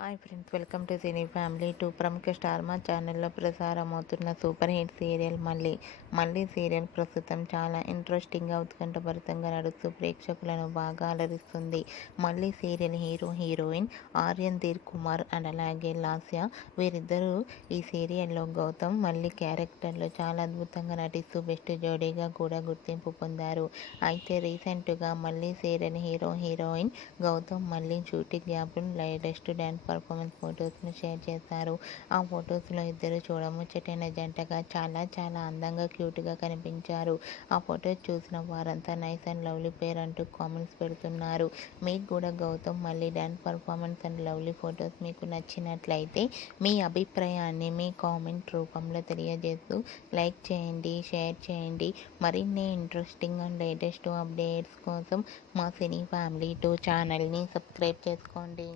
Hi friends, welcome to cine family. ప్రముఖ star మా ఛానల్లో ప్రసారమవుతున్న సూపర్ హిట్ సీరియల్ మళ్ళీ సీరియల్ ప్రస్తుతం చాలా ఇంట్రెస్టింగ్గా ఉత్కంఠభరితంగా నడుస్తూ ప్రేక్షకులను బాగా అలరిస్తుంది. మళ్ళీ serial heroine Aryan Dhir Kumar and అలాగే లాస్య, వీరిద్దరూ ఈ సీరియల్లో గౌతమ్ మళ్ళీ క్యారెక్టర్లో చాలా అద్భుతంగా నటిస్తూ బెస్ట్ జోడీగా కూడా గుర్తింపు పొందారు. అయితే రీసెంట్గా మళ్ళీ సీరియల్ హీరోయిన్ గౌతమ్ మళ్ళీ షూటింగ్ గ్యాప్లో లేటెస్ట్ డ్యాన్స్ పర్ఫార్మెన్స్ ఫొటోస్ను షేర్ చేశారు. ఆ ఫొటోస్లో ఇద్దరు చూడముచ్చటైన జంటగా చాలా అందంగా క్యూట్గా కనిపించారు. ఆ ఫొటోస్ చూసిన వారంతా నైస్ అండ్ లవ్లీ పేర్ అంటూ కామెంట్స్ పెడుతున్నారు. మీకు కూడా గౌతమ్ మళ్ళీ dance performance and lovely photos మీకు నచ్చినట్లయితే మీ అభిప్రాయాన్ని మీ కామెంట్ రూపంలో తెలియజేస్తూ లైక్ చేయండి, షేర్ చేయండి. మరిన్ని ఇంట్రెస్టింగ్ అండ్ లేటెస్ట్ అప్డేట్స్ కోసం మా సినీ ఫ్యామిలీ ఛానల్ని సబ్స్క్రైబ్ చేసుకోండి.